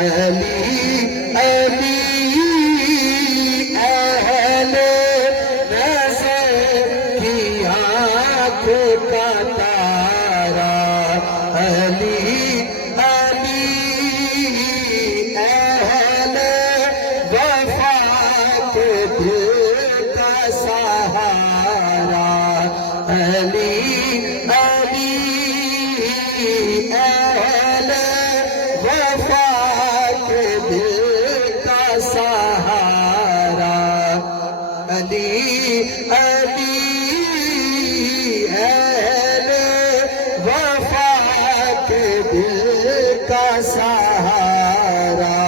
علی علی اہل نظر کی آنکھ کا تارا علی علی اہل وفا کے دل کا سہارا علی علی اہل وفا کے دل کا سہارا علی علی اہل وفا کے دل کا سہارا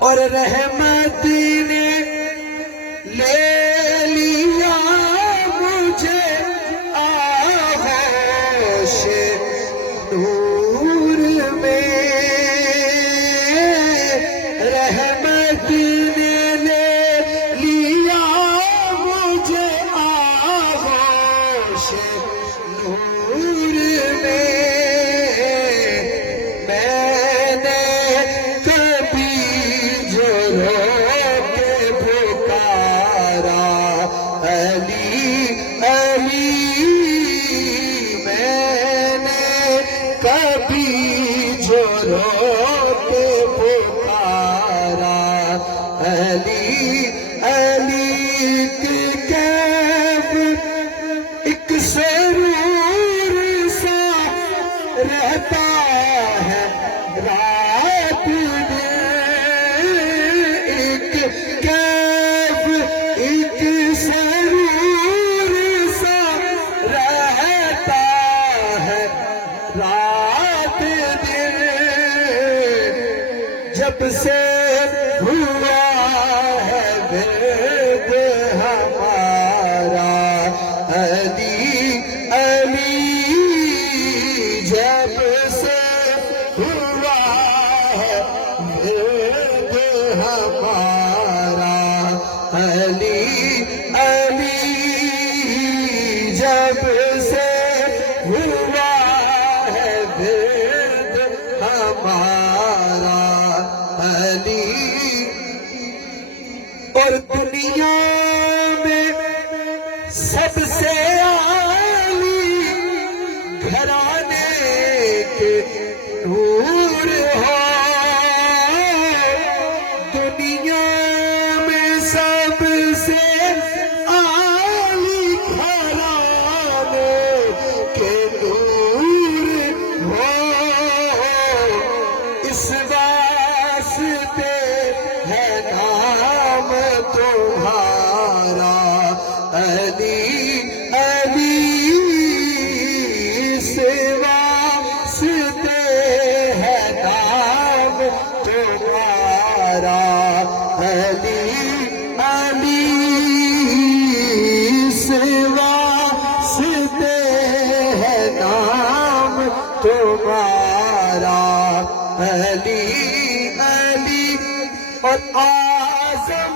اور رحمت نے لے لیا مجھے آغوش نور میں رحمت نے لے لیا مجھے آغوش نور میں میں نے کبھی جو رو کے پکارا علی علی میں نے کبھی جو رو کے پکارا علی علی کی کیف ایک سرور سا رہتا ہے رات میں ایک کیف ایک سرور سا رہتا ہے رات دن جب سے ہوا ہے ورد ہمارا علی علی جب سے ہوا ہے ورد ہمارا علی علی جب سے ہوا ہے ورد ہمارا علی اور دنیا میں سب سے عالی گھرانے کے نور ہو دنیا میں سب سے عالی گھرانے کے نور ہو اس واسطے ہے نام تمہارا علی علی اس واسطے ہے نام تمہارا علی علی اس واسطے ہے نام تمہارا علی علی اور اعظم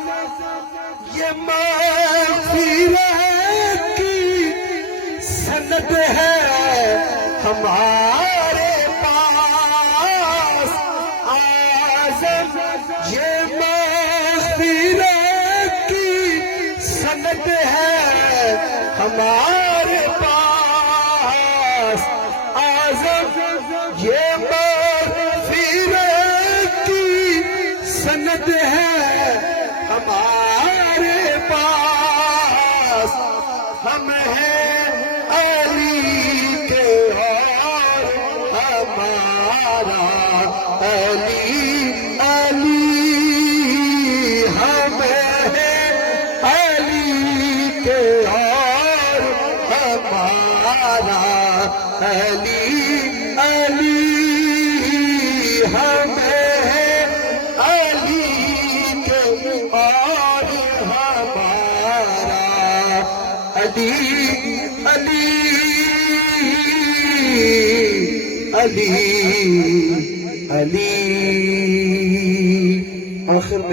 یہ مغفرت کی سند ہے ہمارے پاس اعظم یہ مغفرت کی سند ہے ہمارے پاس اعظم یہ مغفرت کی سند ہے ہمارے پاس ہم ہیں علی کے اور ہمارا علی علی ہم ہیں علی کے اور ہمارا علی علی ہم ہیں علی کے اور ہمارا علی علی علی علی آخر میں